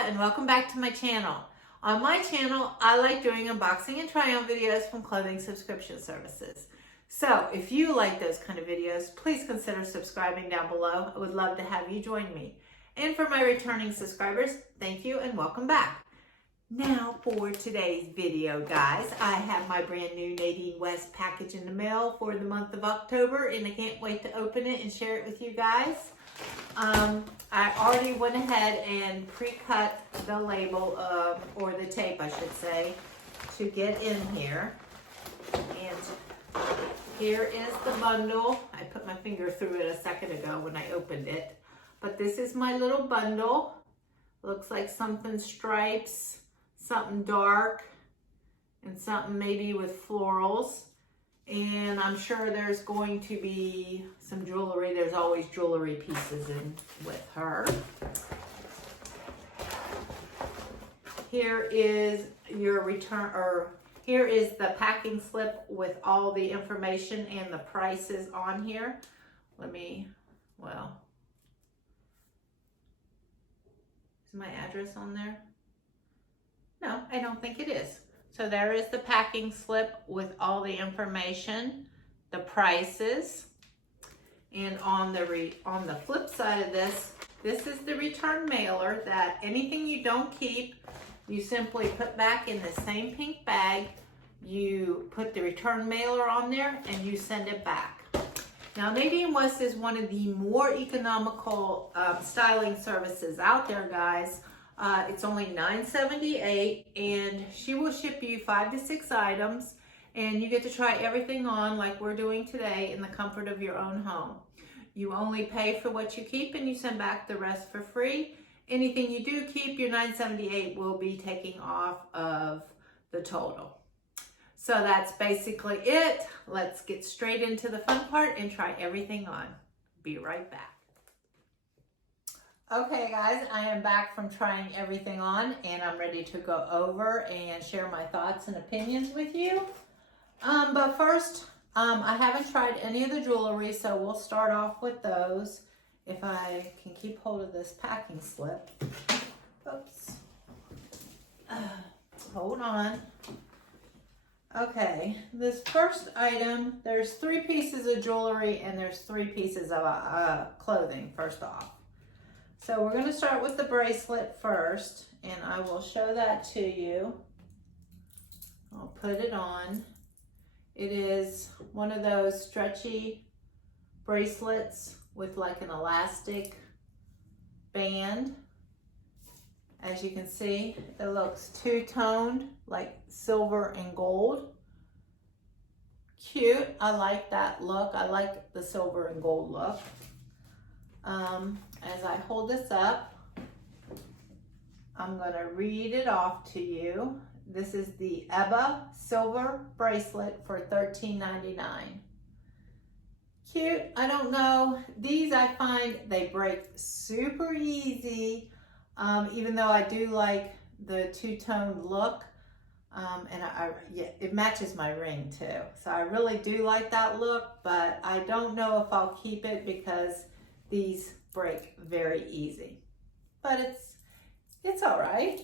Sheila and welcome back to my channel. On my channel, I like doing unboxing and try-on videos from clothing subscription services. So if you like those kind of videos, please consider subscribing down below. I would love to have you join me. And for my returning subscribers, thank you and welcome back. Now for today's video, guys, I have my brand new Nadine West package in the mail for the month of October, and I can't wait to open it and share it with you guys. I already went ahead and pre-cut the label, or the tape, I should say, to get in here. And here is the bundle. I put my finger through it a second ago when I opened it. But this is my little bundle. Looks like something stripes, something dark, and something maybe with florals. And I'm sure there's going to be some jewelry. There's always jewelry pieces in with her. Here is your return, or here is the packing slip with all the information and the prices on here. Let me, well, is my address on there? No, I don't think it is. So there is the packing slip with all the information, the prices, and on the flip side of this is the return mailer that anything you don't keep, you simply put back in the same pink bag. You put the return mailer on there and you send it back. Now, Nadine West is one of the more economical styling services out there, guys. It's only $9.78, and she will ship you 5 to 6 items, and you get to try everything on like we're doing today in the comfort of your own home. You only pay for what you keep, and you send back the rest for free. Anything you do keep, your $9.78 will be taking off of the total. So that's basically it. Let's get straight into the fun part and try everything on. Be right back. Okay guys, I am back from trying everything on, and I'm ready to go over and share my thoughts and opinions with you. But first, I haven't tried any of the jewelry, so we'll start off with those. If I can keep hold of this packing slip. Oops. Hold on. Okay, this first item, there's 3 pieces of jewelry and there's 3 pieces of clothing first off. So we're going to start with the bracelet first, and I will show that to you. I'll put it on. It is one of those stretchy bracelets with like an elastic band. As you can see, it looks two-toned, like silver and gold. Cute. I like that look. I like the silver and gold look. As I hold this up, I'm going to read it off to you. This is the Ebba silver bracelet for $13.99. Cute. I don't know. These I find they break super easy, even though I do like the two-tone look. And yeah, it matches my ring too. So I really do like that look, but I don't know if I'll keep it because these break very easy, but it's all right.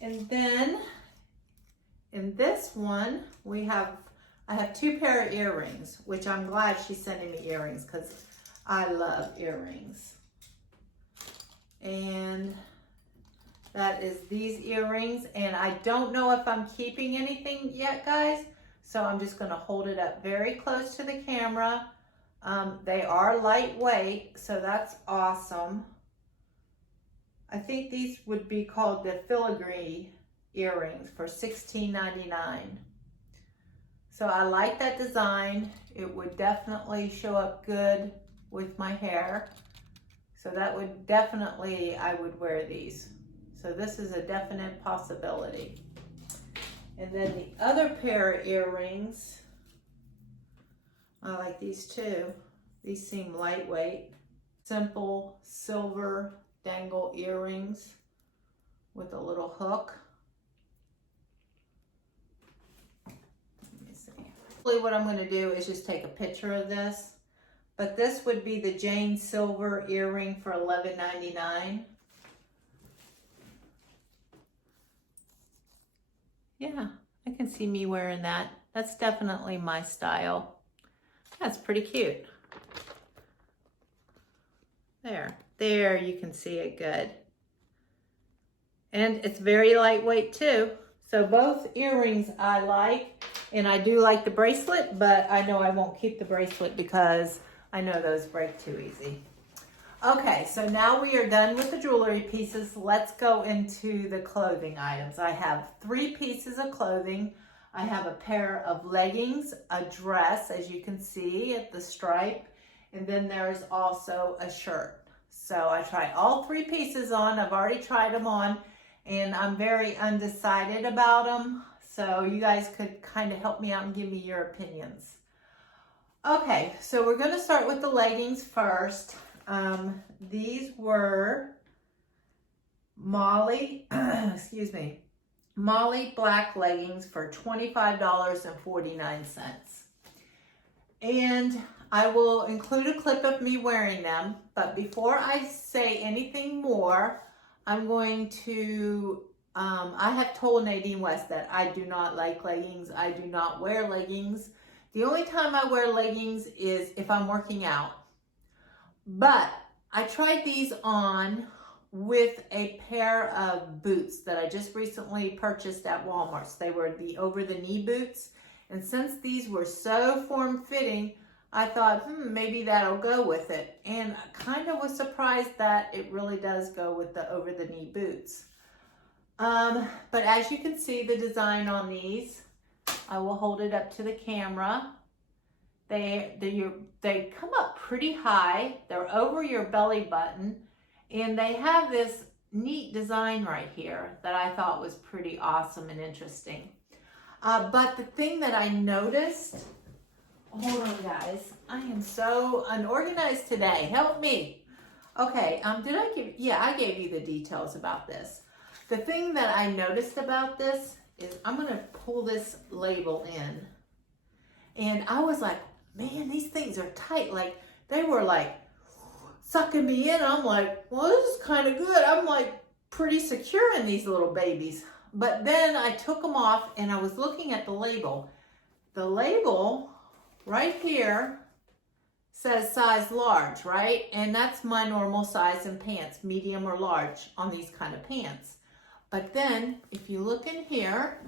And then in this one I have 2 pair of earrings, which I'm glad she's sending me earrings because I love earrings. And that is these earrings, and I don't know if I'm keeping anything yet, guys, so I'm just going to hold it up very close to the camera. They are lightweight, so that's awesome. I think these would be called the filigree earrings for $16.99. So I like that design. It would definitely show up good with my hair. So that would definitely, I would wear these. So this is a definite possibility. And then the other pair of earrings, I like these too. These seem lightweight. Simple silver dangle earrings with a little hook. Let me see. What I'm going to do is just take a picture of this. But this would be the Jane silver earring for $11.99. Yeah, I can see me wearing that. That's definitely my style. That's pretty cute. There you can see it good. And it's very lightweight too. So both earrings I like, and I do like the bracelet, but I know I won't keep the bracelet because I know those break too easy. Okay, so now we are done with the jewelry pieces. Let's go into the clothing items. I have 3 pieces of clothing. I have a pair of leggings, a dress, as you can see at the stripe, and then there's also a shirt. So I tried all 3 pieces on. I've already tried them on, and I'm very undecided about them. So you guys could kind of help me out and give me your opinions. Okay, so we're gonna start with the leggings first. These were Molly, excuse me, Molly black leggings for $25.49. And I will include a clip of me wearing them, but before I say anything more, I'm going to, I have told Nadine West that I do not like leggings. I do not wear leggings. The only time I wear leggings is if I'm working out. But I tried these on with a pair of boots that I just recently purchased at Walmart. They were the over-the-knee boots. And since these were so form-fitting, I thought, maybe that'll go with it. And I kind of was surprised that it really does go with the over-the-knee boots. But as you can see, the design on these, I will hold it up to the camera. They come up pretty high. They're over your belly button, and they have this neat design right here that I thought was pretty awesome and interesting. But the thing that I noticed, hold on guys, I am so unorganized today. Help me. Okay, I gave you the details about this. The thing that I noticed about this is I'm gonna pull this label in, and I was like, man, these things are tight. Like, they were like sucking me in. I'm like, well, this is kind of good. I'm like pretty secure in these little babies. But then I took them off and I was looking at the label. The label right here says size large, right? And that's my normal size in pants, medium or large on these kind of pants. But then if you look in here,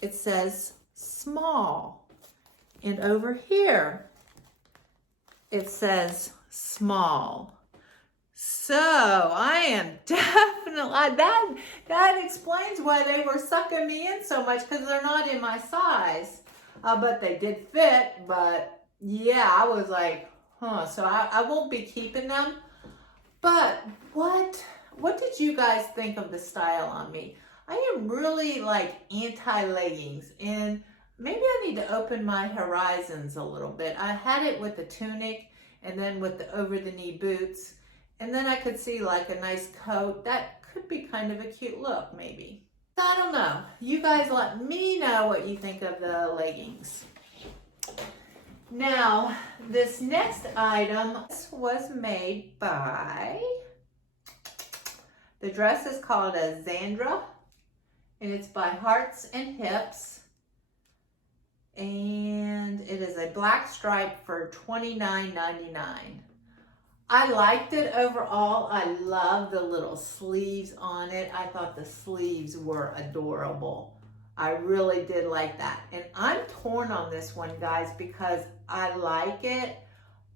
it says small. And over here, it says small. So I am definitely, that explains why they were sucking me in so much, because they're not in my size. But they did fit, but yeah, I was like, so I won't be keeping them. But what did you guys think of the style on me? I am really like anti-leggings, and maybe I need to open my horizons a little bit. I had it with the tunic and then with the over-the-knee boots. And then I could see like a nice coat. That could be kind of a cute look, maybe. I don't know. You guys let me know what you think of the leggings. Now, this next item was made by, the dress is called a XANDRA, and it's by Hearts and Hips. And it is a black stripe for $29.99. I liked it overall. I love the little sleeves on it. I thought the sleeves were adorable. I really did like that. And I'm torn on this one, guys, because I like it,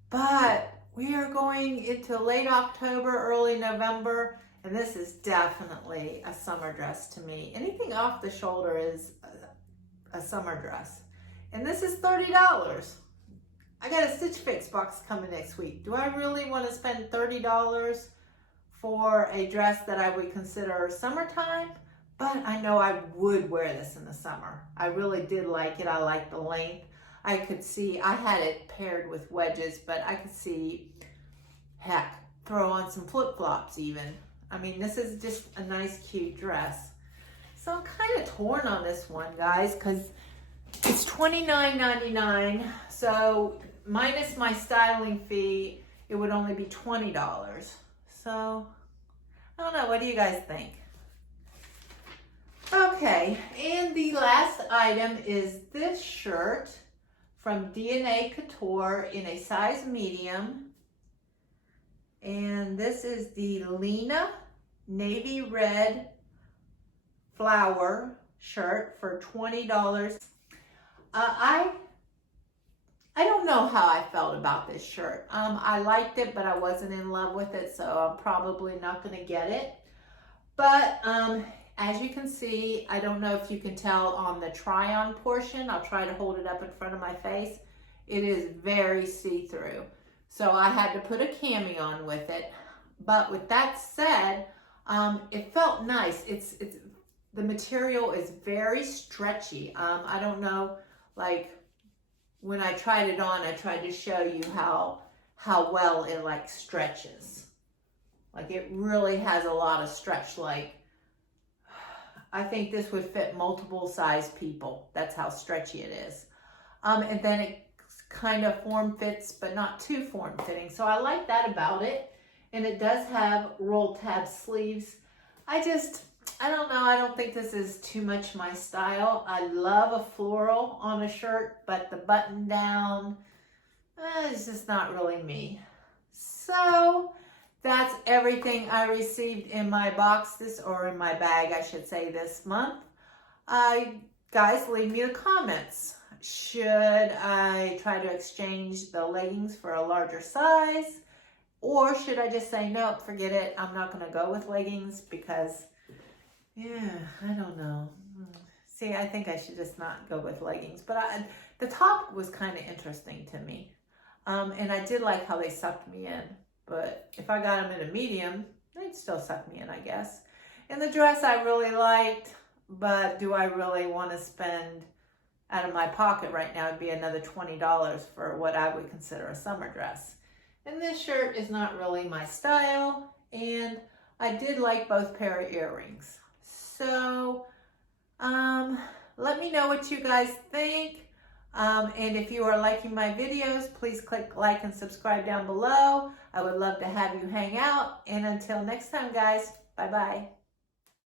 but we are going into late October, early November, and this is definitely a summer dress to me. Anything off the shoulder is a summer dress. And this is $30. I got a Stitch Fix box coming next week. Do I really want to spend $30 for a dress that I would consider summertime? But I know I would wear this in the summer. I really did like it. I like the length. I could see, I had it paired with wedges, but I could see, heck, throw on some flip-flops even. I mean, this is just a nice, cute dress. So I'm kind of torn on this one, guys, because it's $29.99, so minus my styling fee, it would only be $20. So, I don't know, what do you guys think? Okay, and the last item is this shirt from DNA Couture in a size medium. And this is the LENA navy red flower shirt for $20. I don't know how I felt about this shirt. I liked it, but I wasn't in love with it, so I'm probably not going to get it. But as you can see, I don't know if you can tell on the try-on portion. I'll try to hold it up in front of my face. It is very see-through. So I had to put a cami on with it. But with that said, it felt nice. It's the material is very stretchy. I don't know, like when I tried it on, I tried to show you how well it like stretches. Like it really has a lot of stretch. Like I think this would fit multiple size people. That's how stretchy it is. And then it kind of form fits, but not too form fitting. So I like that about it. And it does have roll tab sleeves. I don't know. I don't think this is too much my style. I love a floral on a shirt, but the button down is just not really me. So that's everything I received in my box or in my bag, I should say, this month. Guys, leave me the comments. Should I try to exchange the leggings for a larger size? Or should I just say, nope, forget it. I'm not going to go with leggings because, yeah, I don't know. See, I think I should just not go with leggings. But the top was kind of interesting to me. And I did like how they sucked me in. But if I got them in a medium, they'd still suck me in, I guess. And the dress I really liked, but do I really want to spend out of my pocket right now? It'd be another $20 for what I would consider a summer dress. And this shirt is not really my style. And I did like both pair of earrings. So let me know what you guys think. And if you are liking my videos, please click like and subscribe down below. I would love to have you hang out. And until next time, guys, bye-bye.